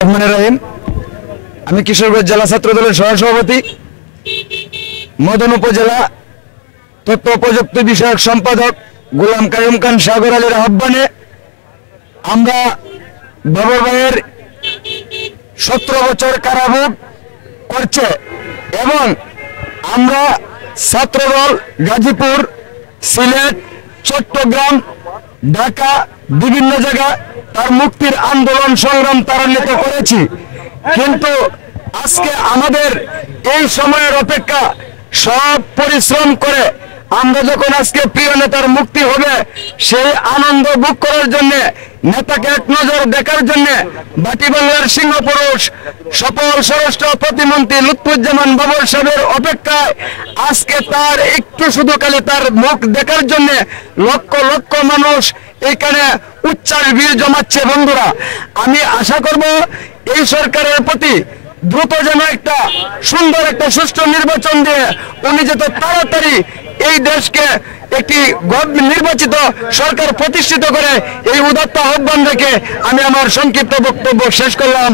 রহমানুর রহিম। আমি কিশোরগঞ্জ জেলা ছাত্র দলের সহসভাপতি, মদন উপজেলা তথ্য প্রযুক্তি বিষয়ক সম্পাদক গোলাম কাইয়ুম খান সাগর আলীর আহ্বানে আমরা বাবর ভাইয়ের 17 বছর কারাভোগ করছে এবং আমরা ছাত্রদল গাজীপুর, সিলেট, চট্টগ্রাম, ঢাকা বিভিন্ন জায়গায় তার মুক্তির আন্দোলন সংগ্রাম ত্বরান্বিত করেছি। কিন্তু আজকে আমাদের এই সময়ের অপেক্ষা সব পরিশ্রম করে আমরা যখন আজকে প্রিয় নেতার মুক্তি হবে সেই আনন্দ ভোগ করার জন্য, নেতাকে এক নজর দেখার জন্য বাটি বাংলার সিংহপুরুষ সফল স্বরাষ্ট্র প্রতিমন্ত্রী লুৎফুজ্জামান বাবর সাহেবের অপেক্ষায় আজকে তার একটু শুধু খালি তার মুখ দেখার জন্য লক্ষ লক্ষ মানুষ এখানে উচ্ছ্বাস ভিড় জমাচ্ছে। বন্ধুরা, আমি আশা করব এই সরকারের প্রতি দ্রুত যেন একটা সুন্দর একটা সুষ্ঠু নির্বাচন দিয়ে উনি যত তাড়াতাড়ি এই দেশকে একটি নির্বাচিত সরকার প্রতিষ্ঠিত করে এই উদাত্ত আহ্বান রেখে আমি আমার সংক্ষিপ্ত বক্তব্য শেষ করলাম।